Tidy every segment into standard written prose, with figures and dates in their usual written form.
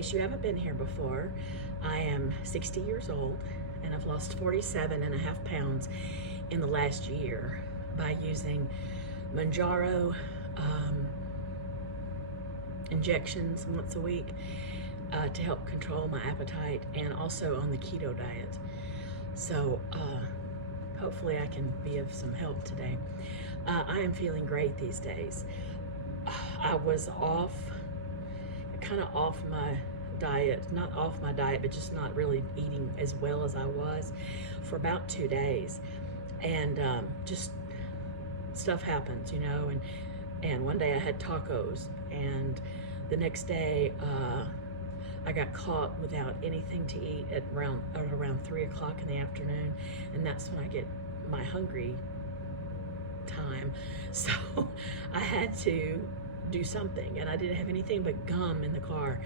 case you haven't been here before, I am 60 years old and I've lost 47.5 pounds in the last year by using Manjaro injections once a week to help control my appetite, and also on the keto diet. So hopefully I can be of some help today. I am feeling great these days. I was kind of off my diet, not off my diet, but just not really eating as well as I was for about 2 days. And just stuff happens, you know, and one day I had tacos, and the next day I got caught without anything to eat at around 3 o'clock in the afternoon, and that's when I get my hungry time. So I had to do something, and I didn't have anything but gum in the car.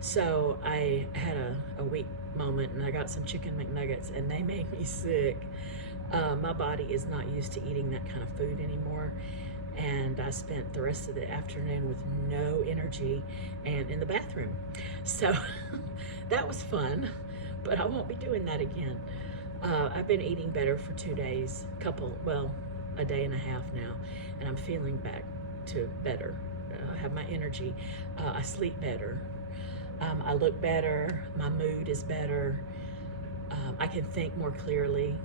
So I had a weak moment, and I got some chicken McNuggets, and they made me sick. My body is not used to eating that kind of food anymore, and I spent the rest of the afternoon with no energy and in the bathroom. So that was fun, but I won't be doing that again. I've been eating better for 2 days, a day and a half now, and I'm feeling back to better. I have my energy, I sleep better, I look better, my mood is better, I can think more clearly.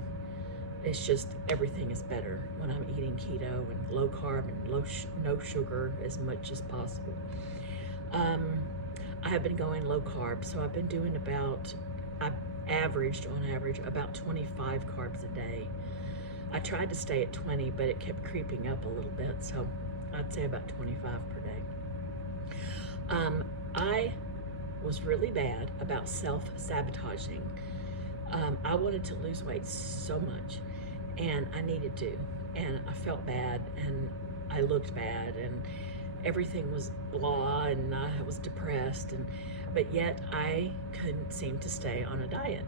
It's just everything is better when I'm eating keto and low carb and no sugar as much as possible. I have been going low carb, so I've been doing I averaged on average about 25 carbs a day. I tried to stay at 20, but it kept creeping up a little bit, so I'd say about 25 per day. I was really bad about self-sabotaging. I wanted to lose weight so much, and I needed to, and I felt bad, and I looked bad, and everything was blah, and I was depressed, but yet I couldn't seem to stay on a diet.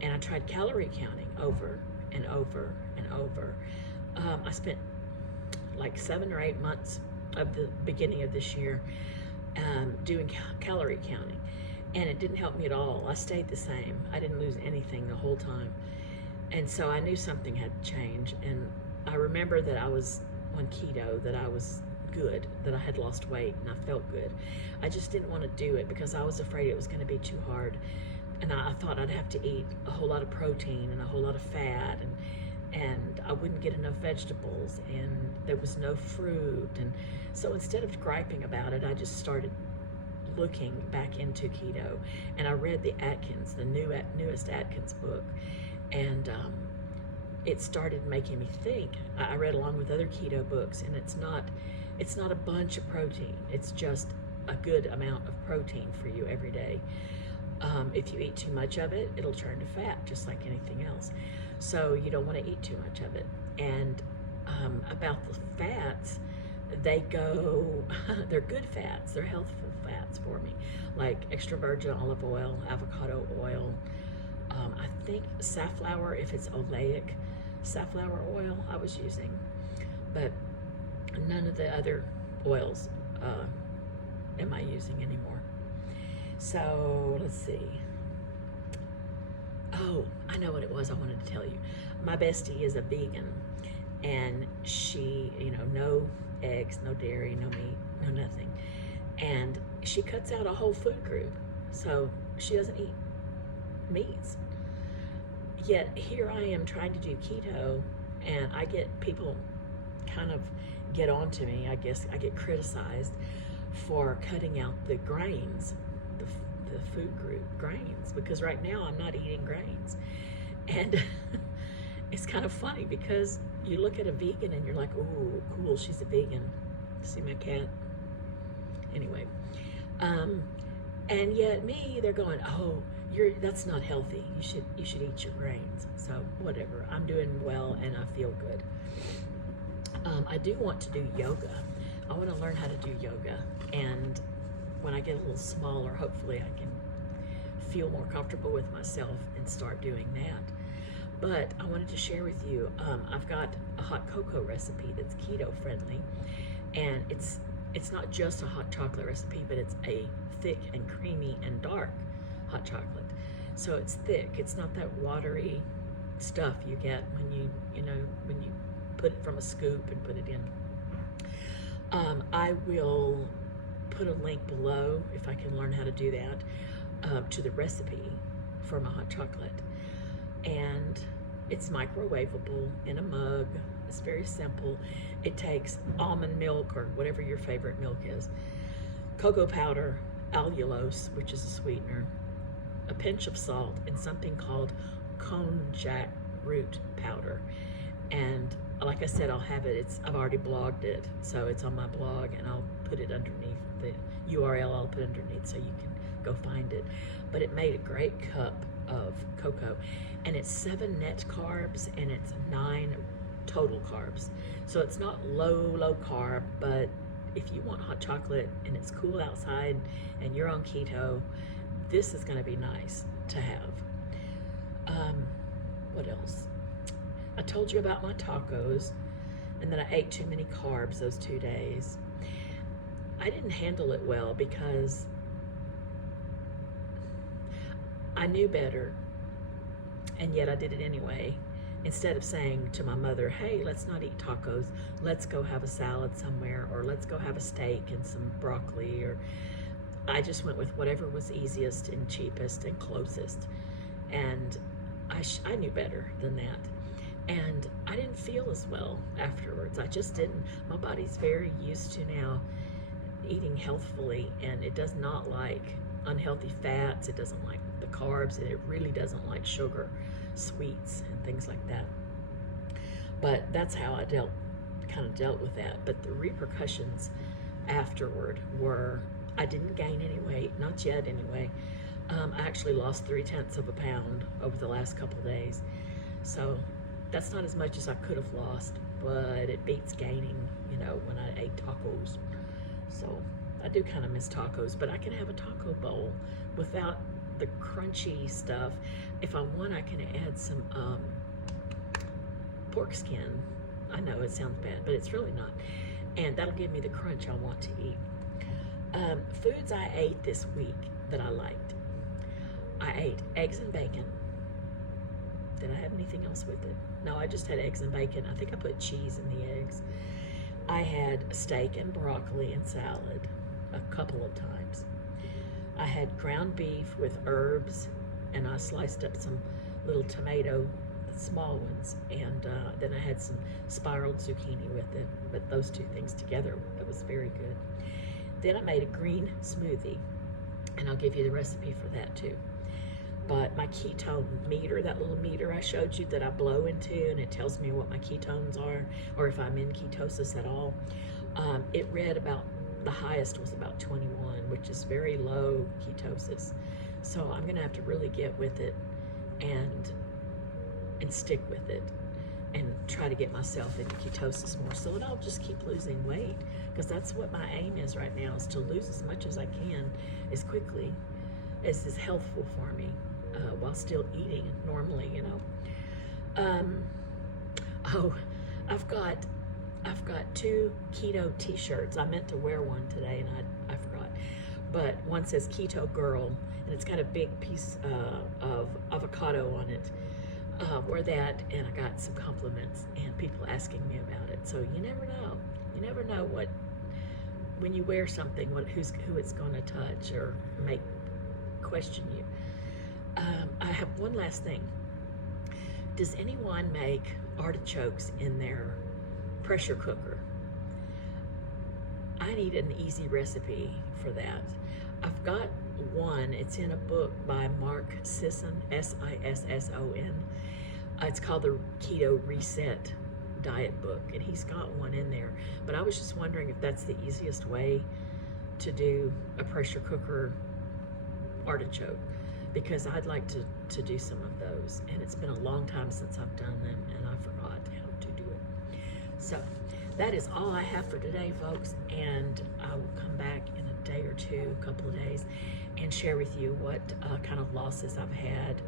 And I tried calorie counting over and over and over. I spent like 7 or 8 months of the beginning of this year doing calorie counting, and it didn't help me at all. I stayed the same. I didn't lose anything the whole time. And so I knew something had to change, and I remember that I was on keto, that I was good, that I had lost weight, and I felt good. I just didn't want to do it because I was afraid it was going to be too hard, and I thought I'd have to eat a whole lot of protein and a whole lot of fat, and I wouldn't get enough vegetables, and there was no fruit. And so instead of griping about it, I just started looking back into keto, and I read the Atkins, the newest Atkins book, and it started making me think. I read along with other keto books, and it's not a bunch of protein. It's just a good amount of protein for you every day. If you eat too much of it, it'll turn to fat, just like anything else. So you don't want to eat too much of it. And about the fats, they're good fats. They're healthful fats for me, like extra virgin olive oil, avocado oil. I think safflower, if it's oleic safflower oil, I was using, but none of the other oils am I using anymore. So let's see. Oh, I know what it was I wanted to tell you. My bestie is a vegan, and she, no eggs, no dairy, no meat, no nothing. And she cuts out a whole food group, so she doesn't eat meats. Yet here I am trying to do keto, and I get people kind of get on to me. I guess I get criticized for cutting out the grains, the food group grains, because right now I'm not eating grains. And it's kind of funny because you look at a vegan and you're like, oh, cool, she's a vegan. See my cat? Anyway, and yet me, they're going, oh, that's not healthy. You should eat your grains. So whatever, I'm doing well and I feel good. I do want to do yoga. I want to learn how to do yoga, and when I get a little smaller, hopefully I can feel more comfortable with myself and start doing that. But I wanted to share with you, I've got a hot cocoa recipe that's keto friendly, and it's it's not just a hot chocolate recipe, but it's a thick and creamy and dark hot chocolate. So it's thick. It's not that watery stuff you get when when you put it from a scoop and put it in. I will put a link below, if I can learn how to do that, to the recipe for my hot chocolate. And it's microwavable in a mug. It's very simple. It takes almond milk or whatever your favorite milk is, cocoa powder, allulose, which is a sweetener, a pinch of salt, and something called konjac root powder. And like I said, I'll have it. I've already blogged it, so it's on my blog, and I'll put it underneath the URL. I'll put underneath so you can go find it. But it made a great cup of cocoa, and it's 7 net carbs and it's 9 total carbs. So it's not low carb, but if you want hot chocolate and it's cool outside and you're on keto, this is going to be nice to have. What else? I told you about my tacos, and then I ate too many carbs those 2 days. I didn't handle it well because I knew better, and yet I did it anyway. Instead of saying to my mother, hey, let's not eat tacos, let's go have a salad somewhere, or let's go have a steak and some broccoli, or I just went with whatever was easiest and cheapest and closest. And I knew better than that. And I didn't feel as well afterwards. I just didn't. My body's very used to now eating healthfully, and it does not like unhealthy fats. It doesn't like the carbs, and it really doesn't like sugar, sweets, and things like that. But that's how I kind of dealt with that. But the repercussions afterward were, I didn't gain any weight, not yet anyway. I actually lost 3/10 of a pound over the last couple of days. So that's not as much as I could have lost, but it beats gaining, when I ate tacos. So I do kind of miss tacos, but I can have a taco bowl without the crunchy stuff. If I want, I can add some pork skin. I know it sounds bad, but it's really not. And that'll give me the crunch I want to eat. Foods I ate this week that I liked. I ate eggs and bacon. Did I have anything else with it? No, I just had eggs and bacon. I think I put cheese in the eggs. I had steak and broccoli and salad a couple of times. I had ground beef with herbs, and I sliced up some little tomato, small ones, and then I had some spiraled zucchini with it. But those two things together, it was very good. Then I made a green smoothie, and I'll give you the recipe for that too. But my ketone meter, that little meter I showed you that I blow into, and it tells me what my ketones are, or if I'm in ketosis at all, it read about, the highest was about 21, which is very low ketosis. So I'm gonna have to really get with it and stick with it and try to get myself into ketosis more, so that I'll just keep losing weight, because that's what my aim is right now, is to lose as much as I can as quickly as is healthful for me, while still eating normally, Oh, I've got 2 keto t-shirts. I meant to wear one today, and I forgot. But one says Keto Girl, and it's got a big piece of avocado on it. Wear that, and I got some compliments and people asking me about it. So you never know. You never know when you wear something, who it's going to touch or make question you. I have one last thing. Does anyone make artichokes in their pressure cooker? I need an easy recipe for that. I've got one. It's in a book by Mark Sisson, Sisson. It's called the Keto Reset Diet Book, and he's got one in there. But I was just wondering if that's the easiest way to do a pressure cooker artichoke, because I'd like to do some of those, and it's been a long time since I've done them, and I forgot how to do it. So that is all I have for today, folks, and I will come back in a day or two, a couple of days, and share with you what kind of losses I've had,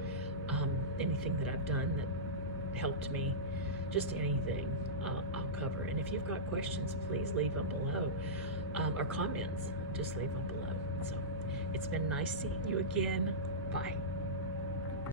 anything that I've done that helped me, just anything I'll cover. And if you've got questions, please leave them below. or comments, just leave them below. So it's been nice seeing you again. Bye.